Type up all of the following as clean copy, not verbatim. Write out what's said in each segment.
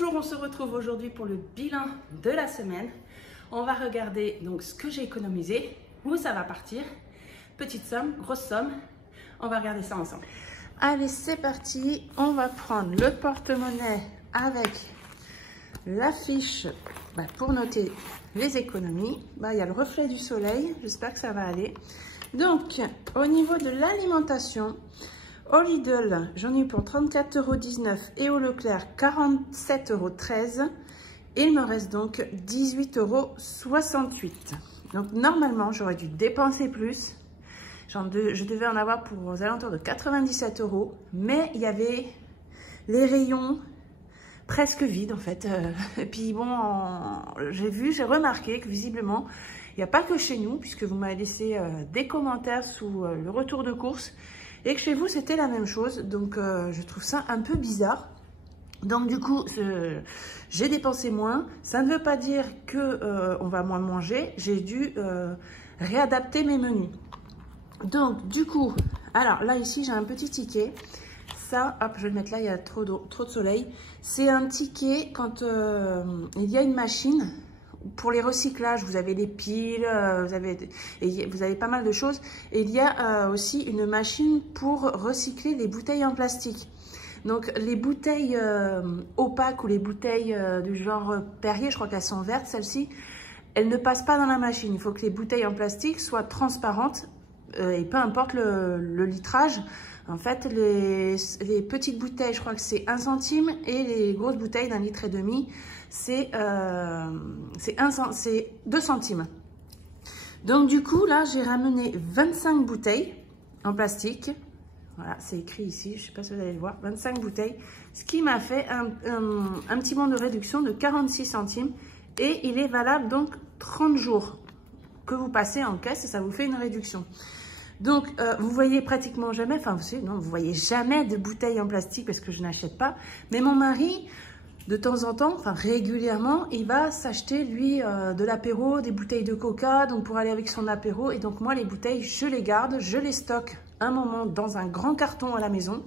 Bonjour, on se retrouve aujourd'hui pour le bilan de la semaine. On va regarder donc ce que j'ai économisé, où ça va partir, petite somme, grosse somme. On va regarder ça ensemble. Allez, c'est parti. On va prendre le porte-monnaie avec la fiche pour noter les économies. Il y a le reflet du soleil, j'espère que ça va aller. Donc, au niveau de l'alimentation, au Lidl, j'en ai eu pour 34,19 € et au Leclerc, 47,13 €. Et il me reste donc 18,68 €. Donc, normalement, j'aurais dû dépenser plus. Je devais en avoir pour aux alentours de 97 €. Mais il y avait les rayons presque vides, en fait. Et puis, bon, j'ai remarqué que visiblement, il n'y a pas que chez nous, puisque vous m'avez laissé des commentaires sous le retour de course. Et que chez vous, c'était la même chose. Donc, je trouve ça un peu bizarre. Donc, du coup, j'ai dépensé moins. Ça ne veut pas dire qu'on va moins manger. J'ai dû réadapter mes menus. Donc, du coup, alors là, ici, j'ai un petit ticket. Ça, hop, je vais le mettre là, il y a trop de soleil. C'est un ticket quand il y a une machine. Pour les recyclages, vous avez les piles, vous avez pas mal de choses. Et il y a aussi une machine pour recycler les bouteilles en plastique. Donc les bouteilles opaques ou les bouteilles du genre Perrier, je crois qu'elles sont vertes, celles-ci, elles ne passent pas dans la machine. Il faut que les bouteilles en plastique soient transparentes et peu importe le litrage. En fait, les petites bouteilles, je crois que c'est 1 centime et les grosses bouteilles d'1,5 litre, c'est 2 centimes. Donc du coup, là, j'ai ramené 25 bouteilles en plastique. Voilà, c'est écrit ici, je ne sais pas si vous allez le voir, 25 bouteilles. Ce qui m'a fait un petit bon de réduction de 46 centimes. Et il est valable donc 30 jours que vous passez en caisse et ça vous fait une réduction. Donc, vous voyez pratiquement jamais, enfin, vous voyez jamais de bouteilles en plastique parce que je n'achète pas. Mais mon mari, de temps en temps, enfin régulièrement, il va s'acheter, lui, de l'apéro, des bouteilles de coca, donc pour aller avec son apéro. Et donc, moi, les bouteilles, je les garde, je les stocke un moment dans un grand carton à la maison.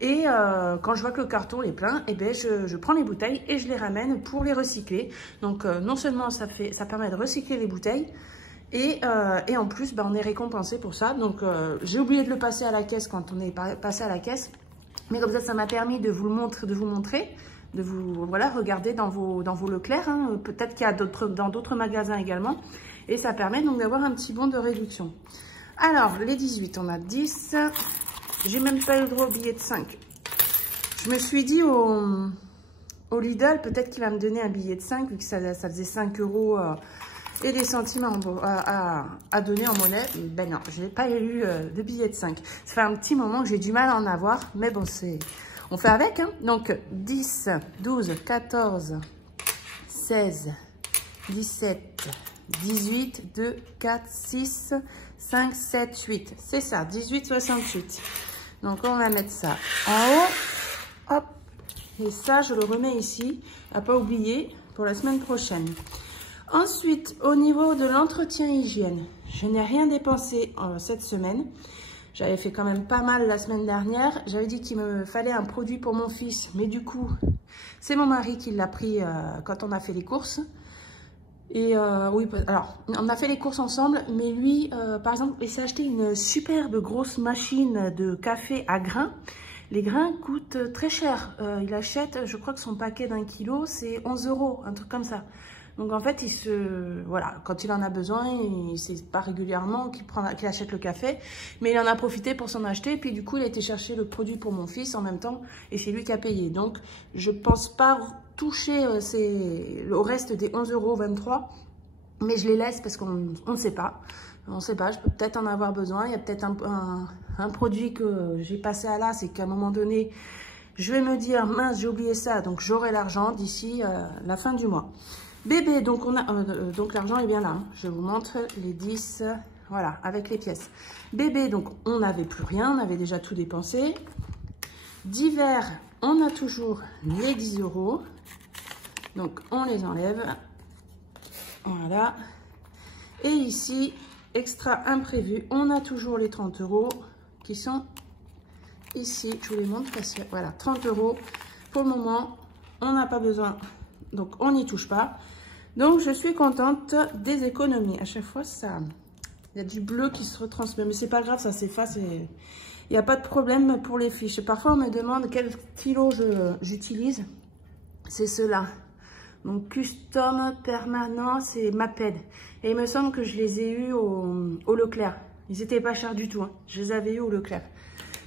Et quand je vois que le carton est plein, eh bien, je prends les bouteilles et je les ramène pour les recycler. Donc, non seulement ça permet de recycler les bouteilles, et en plus, on est récompensé pour ça. Donc, j'ai oublié de le passer à la caisse quand on est passé à la caisse. Mais comme ça m'a permis de vous montrer, de vous regarder dans vos Leclerc. Hein. Peut-être qu'il y a dans d'autres magasins également. Et ça permet donc d'avoir un petit bon de réduction. Alors, les 18, on a 10. J'ai même pas eu le droit au billet de 5. Je me suis dit au Lidl, peut-être qu'il va me donner un billet de 5, vu que ça faisait 5 € et des centimes à donner en monnaie. Ben non, je n'ai pas eu de billet de 5. Ça fait un petit moment que j'ai du mal à en avoir, mais bon, on fait avec. Hein. Donc, 10, 12, 14, 16, 17, 18, 2, 4, 6, 5, 7, 8. C'est ça, 18,68. Donc, on va mettre ça en haut. Hop. Et ça, je le remets ici. À pas oublier pour la semaine prochaine. Ensuite, au niveau de l'entretien hygiène, je n'ai rien dépensé cette semaine. J'avais fait quand même pas mal la semaine dernière. J'avais dit qu'il me fallait un produit pour mon fils, mais du coup, c'est mon mari qui l'a pris quand on a fait les courses. Et oui, alors, on a fait les courses ensemble, mais lui, par exemple, il s'est acheté une superbe grosse machine de café à grains. Les grains coûtent très cher. Il achète, je crois que son paquet d'1 kilo, c'est 11 €, un truc comme ça. Donc en fait, quand il en a besoin, c'est pas régulièrement qu'il achète le café, mais il en a profité pour s'en acheter. Puis du coup, il a été chercher le produit pour mon fils en même temps, et c'est lui qui a payé. Donc je pense pas toucher au reste des 11,23 €, mais je les laisse parce qu'on ne sait pas. On ne sait pas, je peux peut-être en avoir besoin. Il y a peut-être un produit que j'ai passé à là, c'est qu'à un moment donné, je vais me dire, mince, j'ai oublié ça, donc j'aurai l'argent d'ici la fin du mois. Bébé, donc donc l'argent est bien là. Hein. Je vous montre les 10, voilà, avec les pièces. Bébé, donc on n'avait plus rien, on avait déjà tout dépensé. Divers, on a toujours les 10 €. Donc on les enlève. Voilà. Et ici, extra imprévu, on a toujours les 30 € qui sont ici. Je vous les montre parce que voilà, 30 € pour le moment. on n'a pas besoin, donc on n'y touche pas. Donc je suis contente des économies. À chaque fois, ça, il y a du bleu qui se retransmet, mais c'est pas grave, ça s'efface et il n'y a pas de problème pour les fiches. Parfois, on me demande quel stylo j'utilise. C'est ceux-là. Donc Custom Permanent, c'est Maped. Et il me semble que je les ai eus au Leclerc. Ils n'étaient pas chers du tout, hein. Je les avais eus au Leclerc.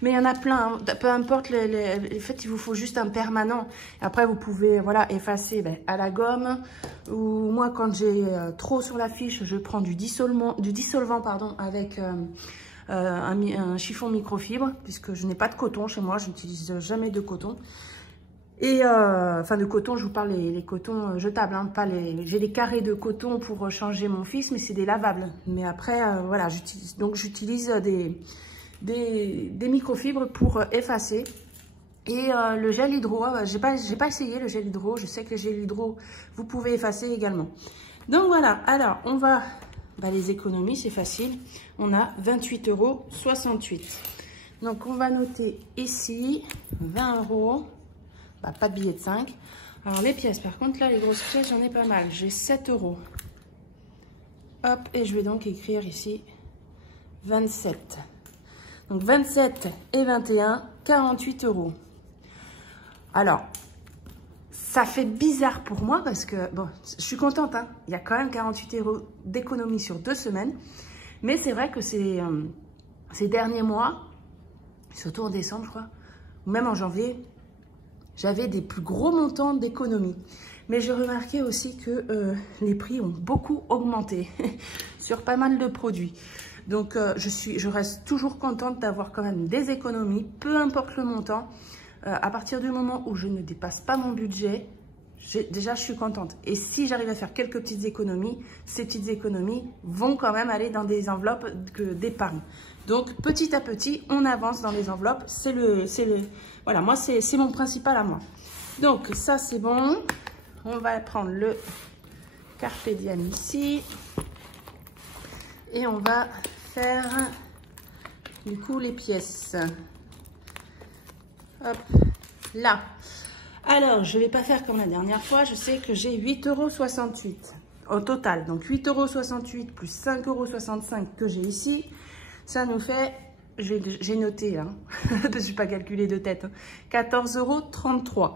Mais il y en a plein, hein. Peu importe, en fait, il vous faut juste un permanent. Après, vous pouvez voilà, effacer à la gomme. Ou moi, quand j'ai trop sur la fiche, je prends du dissolvant pardon, avec un chiffon microfibre, puisque je n'ai pas de coton chez moi, je n'utilise jamais de coton. Et enfin de coton, je vous parle les cotons jetables, hein, pas j'ai des carrés de coton pour changer mon fils, mais c'est des lavables. Mais après, voilà, j'utilise des microfibres pour effacer. Et le gel hydro, j'ai pas essayé le gel hydro. Je sais que le gel hydro, vous pouvez effacer également. Donc voilà, alors on va, les économies, c'est facile. On a 28,68 €. Donc on va noter ici 20 €. Pas de billets de 5. Alors les pièces, par contre là, les grosses pièces, j'en ai pas mal. J'ai 7 €. Hop, et je vais donc écrire ici 27. Donc 27 et 21, 48 €. Alors, ça fait bizarre pour moi parce que, bon, je suis contente, hein. Il y a quand même 48 € d'économie sur 2 semaines. Mais c'est vrai que ces derniers mois, surtout en décembre, je crois, ou même en janvier, j'avais des plus gros montants d'économie. Mais j'ai remarqué aussi que les prix ont beaucoup augmenté sur pas mal de produits. Donc, je reste toujours contente d'avoir quand même des économies, peu importe le montant. À partir du moment où je ne dépasse pas mon budget, déjà, je suis contente. Et si j'arrive à faire quelques petites économies, ces petites économies vont quand même aller dans des enveloppes d'épargne. Donc, petit à petit, on avance dans les enveloppes. Voilà, moi, c'est mon principal à moi. Donc, ça, c'est bon. On va prendre le Carpe Diem ici. Et on va faire, du coup, les pièces. Hop, là. Alors, je ne vais pas faire comme la dernière fois. Je sais que j'ai 8,68 € au total. Donc, 8,68 € plus 5,65 € que j'ai ici. Ça nous fait, j'ai noté là, je ne vais pas calculer de tête, hein, 14,33 €.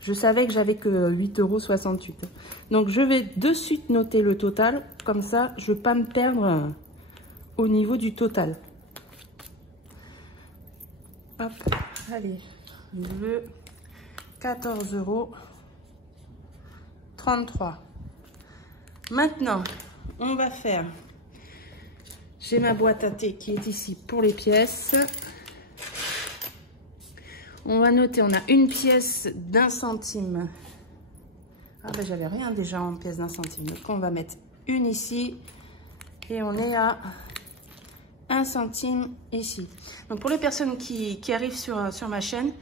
Je savais que j'avais que 8,68 €. Donc, je vais de suite noter le total. Comme ça, je ne veux pas me perdre au niveau du total. Hop, allez, le 14,33 €. Maintenant, on va faire... J'ai ma boîte à thé qui est ici pour les pièces. On va noter, on a une pièce d'1 centime. Ah ben j'avais rien déjà en pièce d'1 centime. Donc on va mettre une ici. Et on est à 1 centime ici. Donc pour les personnes qui arrivent sur ma chaîne,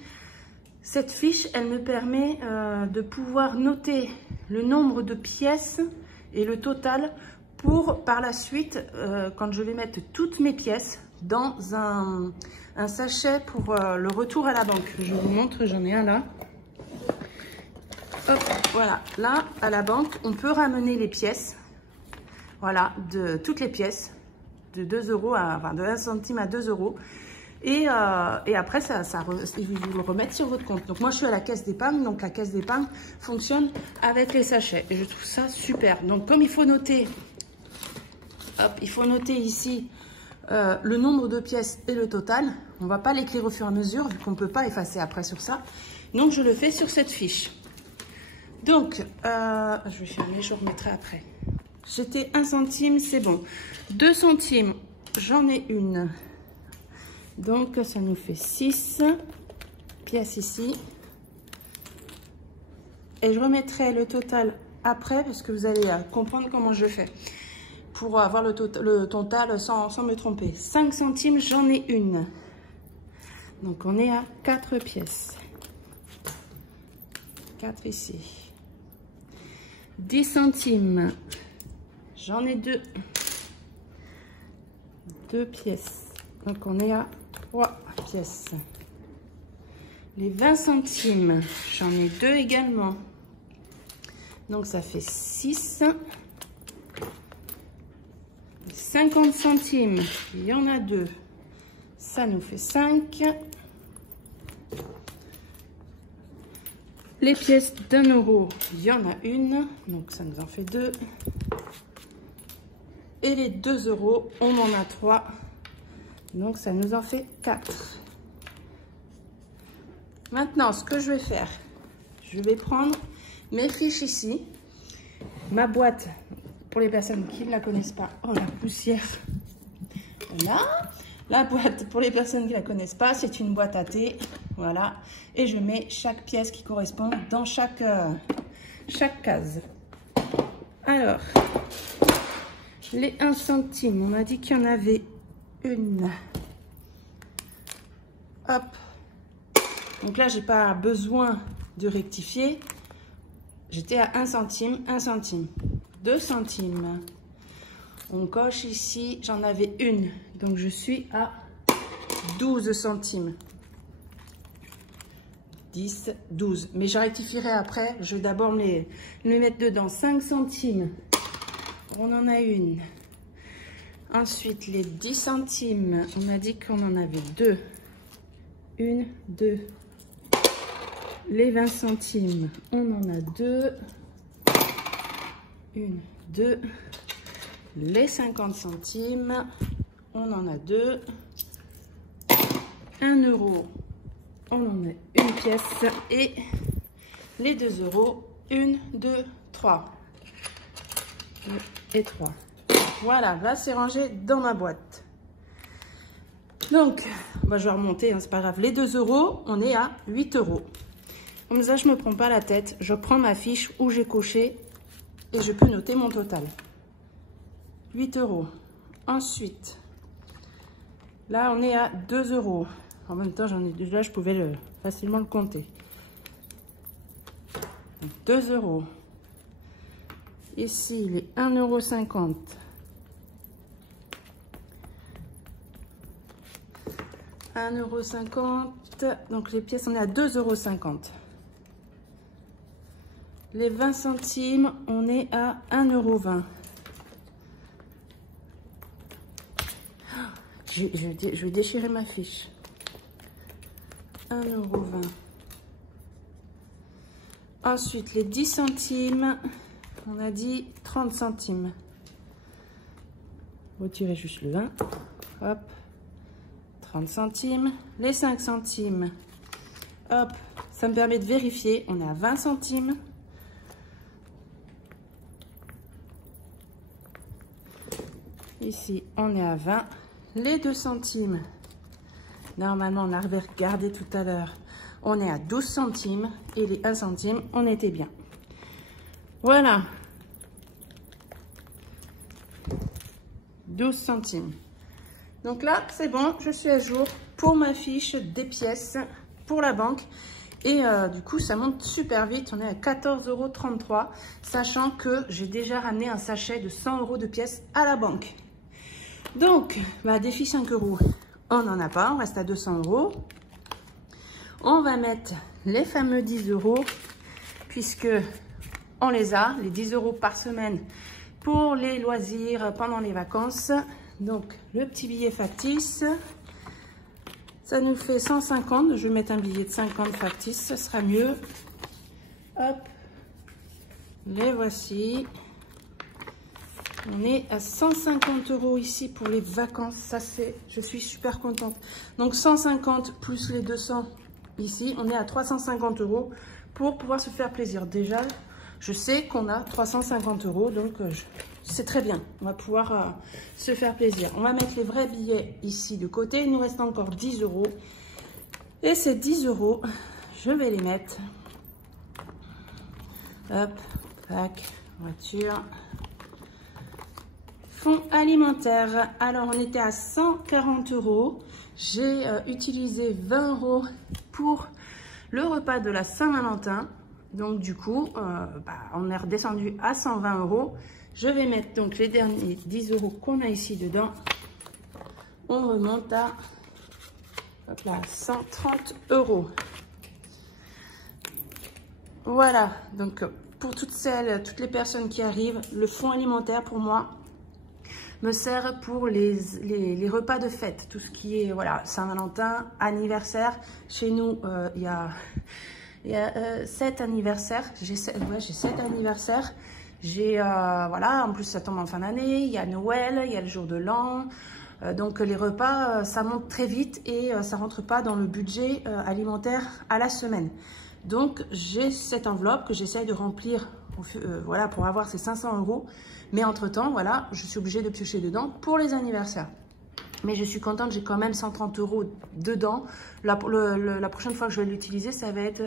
cette fiche, elle me permet de pouvoir noter le nombre de pièces et le total pour par la suite, quand je vais mettre toutes mes pièces dans un sachet pour le retour à la banque. Je vous montre, j'en ai un là. Hop, voilà, là à la banque, on peut ramener les pièces, voilà, de toutes les pièces, de 2 € enfin de 1 centime à 2 €. Et après, ils vous le remettent sur votre compte. Donc moi, je suis à la caisse d'épargne. Donc la caisse d'épargne fonctionne avec les sachets. Et je trouve ça super. Donc comme il faut noter... Hop, il faut noter ici le nombre de pièces et le total. On ne va pas l'écrire au fur et à mesure, vu qu'on ne peut pas effacer après sur ça. Donc, je le fais sur cette fiche. Donc, je vais fermer, je remettrai après. J'étais 1 centime, c'est bon. 2 centimes, j'en ai une. Donc, ça nous fait 6 pièces ici. Et je remettrai le total après, parce que vous allez comprendre comment je fais. Pour avoir le total sans me tromper. 5 centimes, j'en ai une. Donc, on est à 4 pièces. 4 ici. 10 centimes, j'en ai 2. 2 pièces. Donc, on est à 3 pièces. Les 20 centimes, j'en ai 2 également. Donc ça fait 6. 50 centimes, il y en a 2. Ça nous fait 5. Les pièces d'1 euro, il y en a une. Donc ça nous en fait 2. Et les 2 euros, on en a 3. Donc ça nous en fait 4. Maintenant, ce que je vais faire, je vais prendre mes fiches ici. Ma boîte, pour les personnes qui ne la connaissent pas, oh la poussière. Voilà. La boîte, pour les personnes qui ne la connaissent pas, c'est une boîte à thé. Voilà. Et je mets chaque pièce qui correspond dans chaque case. Alors, les 1 centime, on a dit qu'il y en avait une. Hop. Donc là, j'ai pas besoin de rectifier. J'étais à 1 centime, 1 centime. 2 centimes. On coche ici, j'en avais une. Donc je suis à 12 centimes. 10, 12. Mais je rectifierai après. Je vais d'abord me les mettre dedans. 5 centimes. On en a une. Ensuite, les 10 centimes. On a dit qu'on en avait 2. 1, 2. Les 20 centimes. On en a 2. 1, 2. Les 50 centimes. On en a 2. 1 euro. On en a une pièce. Et les 2 euros. 1, 2, 3. Et 3. Voilà, là c'est rangé dans ma boîte. Donc, bah, je vais remonter, hein, c'est pas grave. Les 2 euros, on est à 8 euros. Comme ça, je me prends pas la tête. Je prends ma fiche où j'ai coché et je peux noter mon total. 8 euros. Ensuite, là, on est à 2 euros. En même temps, j'en ai déjà, je pouvais facilement le compter. 2 euros. Ici, les 1,50 €. 1,50 €. Donc, les pièces, on est à 2,50 €. Les 20 centimes, on est à 1,20 €. Je vais déchirer ma fiche. 1,20 €. Ensuite, les 10 centimes, on a dit 30 centimes. Retirez juste le 20. Hop. 30 centimes. Les 5 centimes. Hop. Ça me permet de vérifier. On est à 20 centimes. Ici, on est à 20. Les 2 centimes. Normalement, on avait regardé tout à l'heure. On est à 12 centimes. Et les 1 centime, on était bien. Voilà. 12 centimes. Donc là, c'est bon. Je suis à jour pour ma fiche des pièces pour la banque. Et du coup, ça monte super vite. On est à 14,33 €. Sachant que j'ai déjà ramené un sachet de 100 € de pièces à la banque. Donc, bah, défi 5 €. On n'en a pas, on reste à 200 €. On va mettre les fameux 10 € puisque on les a, les 10 € par semaine pour les loisirs pendant les vacances. Donc, le petit billet factice, ça nous fait 150. Je vais mettre un billet de 50 factice, ce sera mieux. Hop, les voici. On est à 150 € ici pour les vacances. Ça, je suis super contente. Donc, 150 plus les 200 ici, on est à 350 € pour pouvoir se faire plaisir. Déjà, je sais qu'on a 350 €, donc c'est très bien. On va pouvoir se faire plaisir. On va mettre les vrais billets ici de côté. Il nous reste encore 10 €. Et ces 10 €, je vais les mettre. Hop, tac, voiture. Fonds alimentaire. Alors, on était à 140 €. J'ai utilisé 20 € pour le repas de la Saint-Valentin. Donc, du coup, on est redescendu à 120 €. Je vais mettre donc les derniers 10 € qu'on a ici dedans. On remonte à hop là, 130 €. voilà, donc pour toutes les personnes qui arrivent, le fonds alimentaire pour moi me sert pour les repas de fête, tout ce qui est voilà Saint-Valentin, anniversaire. Chez nous, il y a 7 anniversaires. J'ai 7 anniversaires. J'ai voilà, en plus ça tombe en fin d'année. Il y a Noël, il y a le jour de l'an. Donc les repas, ça monte très vite et ça rentre pas dans le budget alimentaire à la semaine. Donc j'ai cette enveloppe que j'essaye de remplir voilà, pour avoir ces 500 €. Mais entre-temps, voilà, je suis obligée de piocher dedans pour les anniversaires. Mais je suis contente, j'ai quand même 130 € dedans. La prochaine fois que je vais l'utiliser, ça va être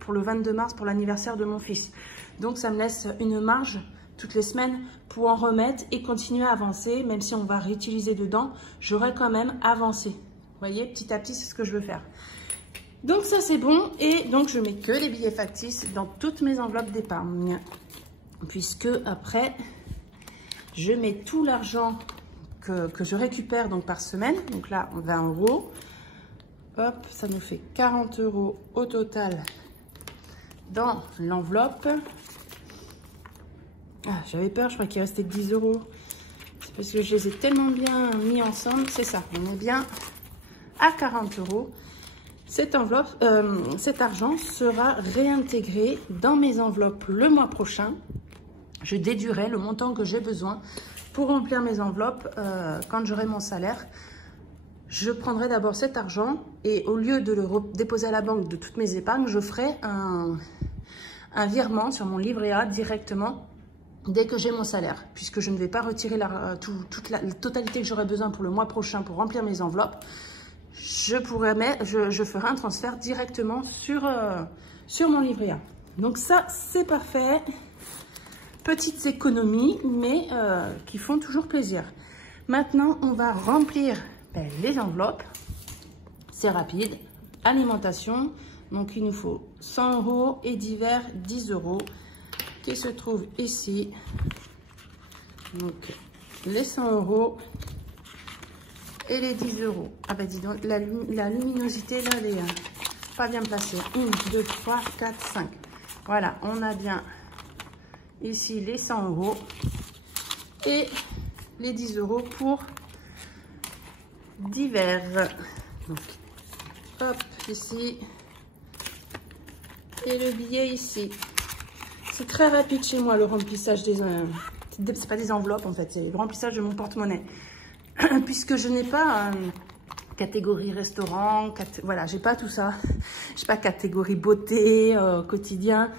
pour le 22 mars, pour l'anniversaire de mon fils. Donc ça me laisse une marge toutes les semaines pour en remettre et continuer à avancer. Même si on va réutiliser dedans, j'aurai quand même avancé. Vous voyez, petit à petit, c'est ce que je veux faire. Donc ça c'est bon, et donc je mets que les billets factices dans toutes mes enveloppes d'épargne, puisque après je mets tout l'argent que je récupère donc par semaine, donc là 20 €, hop, ça nous fait 40 € au total dans l'enveloppe. Ah, j'avais peur, je crois qu'il restait 10 €, c'est parce que je les ai tellement bien mis ensemble, c'est ça, on est bien à 40 €. Cette enveloppe, cet argent sera réintégré dans mes enveloppes le mois prochain. Je déduirai le montant que j'ai besoin pour remplir mes enveloppes quand j'aurai mon salaire. Je prendrai d'abord cet argent et au lieu de le déposer à la banque de toutes mes épargnes, je ferai un virement sur mon livret A directement dès que j'ai mon salaire, puisque je ne vais pas retirer toute la totalité que j'aurai besoin pour le mois prochain pour remplir mes enveloppes. Je ferai un transfert directement sur mon livret A. Donc ça, c'est parfait. Petites économies, mais qui font toujours plaisir. Maintenant, on va remplir les enveloppes. C'est rapide. Alimentation. Donc, il nous faut 100 € et divers 10 € qui se trouvent ici. Donc, les 100 € et les 10 €. Ah ben dis donc, la luminosité là, elle est pas bien placée. 1, 2, 3, 4, 5. Voilà, on a bien ici les 100 € et les 10 € pour divers. Donc, hop, ici. Et le billet ici. C'est très rapide chez moi le remplissage des... c'est pas des enveloppes en fait, c'est le remplissage de mon porte-monnaie. Puisque je n'ai pas catégorie restaurant, voilà, j'ai pas tout ça. J'ai pas catégorie beauté, quotidien.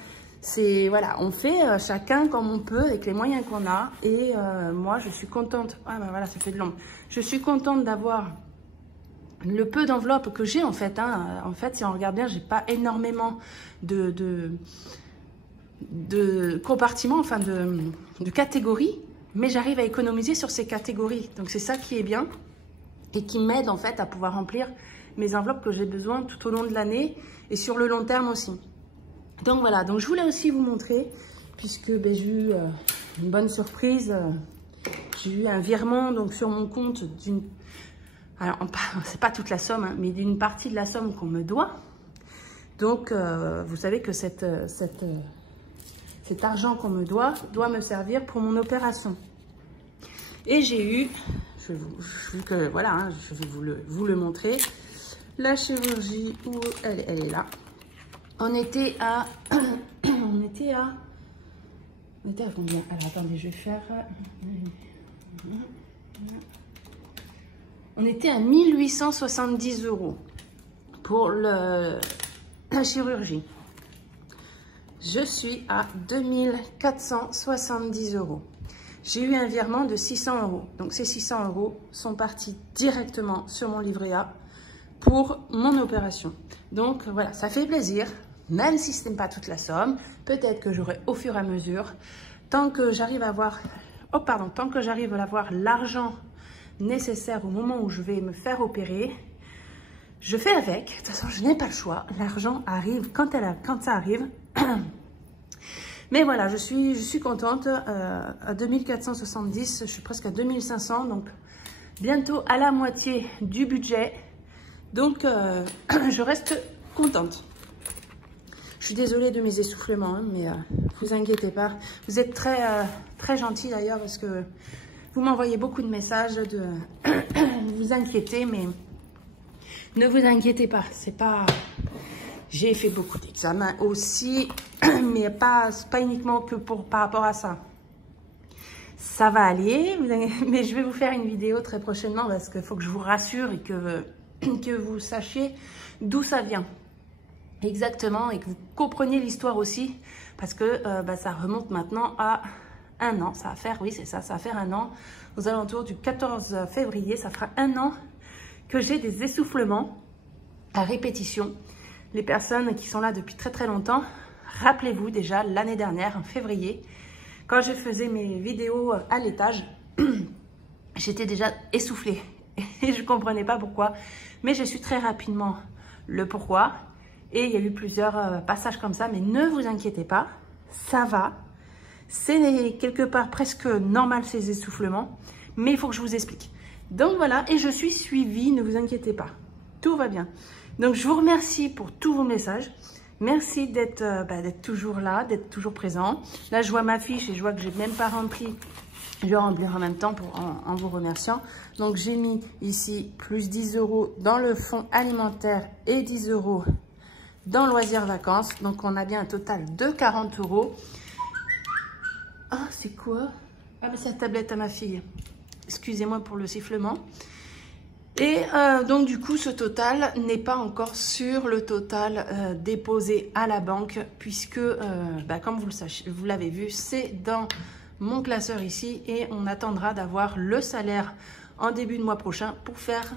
C'est, voilà, on fait chacun comme on peut avec les moyens qu'on a. Et moi, je suis contente. Ah ben voilà, ça fait de l'ombre. Je suis contente d'avoir le peu d'enveloppes que j'ai en fait. Hein. En fait, si on regarde bien, j'ai pas énormément de compartiments, enfin de catégories. Mais j'arrive à économiser sur ces catégories. Donc, c'est ça qui est bien et qui m'aide en fait à pouvoir remplir mes enveloppes que j'ai besoin tout au long de l'année et sur le long terme aussi. Donc, voilà. Donc, je voulais aussi vous montrer, puisque ben, j'ai eu une bonne surprise. J'ai eu un virement donc, sur mon compte d'une... Alors, c'est pas toute la somme, hein, mais d'une partie de la somme qu'on me doit. Donc, vous savez que cet argent qu'on me doit me servir pour mon opération. Et j'ai eu, voilà, hein, je vais vous le montrer, la chirurgie où elle est là. On était à combien? Alors attendez, je vais faire. On était à 1870 € pour la chirurgie. Je suis à 2470 €. J'ai eu un virement de 600 €. Donc, ces 600 € sont partis directement sur mon livret A pour mon opération. Donc, voilà, ça fait plaisir, même si ce n'est pas toute la somme. Peut-être que j'aurai au fur et à mesure, tant que j'arrive à avoir, tant que j'arrive à avoir l'argent nécessaire au moment où je vais me faire opérer, je fais avec. De toute façon, je n'ai pas le choix. L'argent arrive quand ça arrive. Mais voilà, je suis contente. À 2470, je suis presque à 2500. Donc, bientôt à la moitié du budget. Donc, je reste contente. Je suis désolée de mes essoufflements, hein, mais vous inquiétez pas. Vous êtes très gentils d'ailleurs parce que vous m'envoyez beaucoup de messages de vous inquiéter, mais ne vous inquiétez pas. C'est pas. J'ai fait beaucoup d'examens aussi, mais pas uniquement que par rapport à ça. Ça va aller, mais je vais vous faire une vidéo très prochainement parce qu'il faut que je vous rassure et que vous sachiez d'où ça vient. Exactement, et que vous compreniez l'histoire aussi, parce que ça remonte maintenant à 1 an. Ça va faire, oui c'est ça, ça va faire 1 an. Aux alentours du 14 février, ça fera 1 an que j'ai des essoufflements à répétition. Les personnes qui sont là depuis très longtemps, rappelez-vous déjà l'année dernière, en février, quand je faisais mes vidéos à l'étage, j'étais déjà essoufflée et je ne comprenais pas pourquoi. Mais je suis très rapidement le pourquoi. Et il y a eu plusieurs passages comme ça, mais ne vous inquiétez pas, ça va. C'est quelque part presque normal ces essoufflements, mais il faut que je vous explique. Donc voilà, et je suis suivie, ne vous inquiétez pas, tout va bien. Donc je vous remercie pour tous vos messages. Merci d'être toujours là, d'être toujours présent. Là, je vois ma fiche et je vois que je n'ai même pas rempli. Je vais remplir en même temps en vous remerciant. Donc, j'ai mis ici plus 10 € dans le fonds alimentaire et 10 € dans loisirs vacances. Donc, on a bien un total de 40 €. Ah, c'est quoi? Ah, mais c'est la tablette à ma fille. Excusez-moi pour le sifflement. Et donc du coup ce total n'est pas encore sur le total déposé à la banque puisque comme vous l'avez vu, c'est dans mon classeur ici et on attendra d'avoir le salaire en début de mois prochain pour faire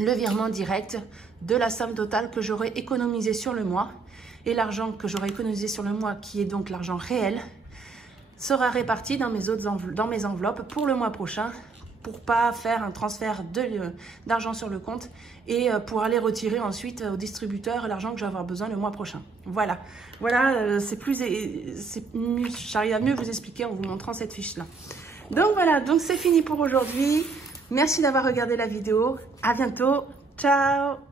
le virement direct de la somme totale que j'aurai économisée sur le mois. Et l'argent que j'aurai économisé sur le mois, qui est donc l'argent réel, sera réparti dans mes enveloppes pour le mois prochain, pour pas faire un transfert d'argent sur le compte et pour aller retirer ensuite au distributeur l'argent que je vais avoir besoin le mois prochain. Voilà, j'arrive à mieux vous expliquer en vous montrant cette fiche-là. Donc voilà, donc c'est fini pour aujourd'hui. Merci d'avoir regardé la vidéo. À bientôt. Ciao.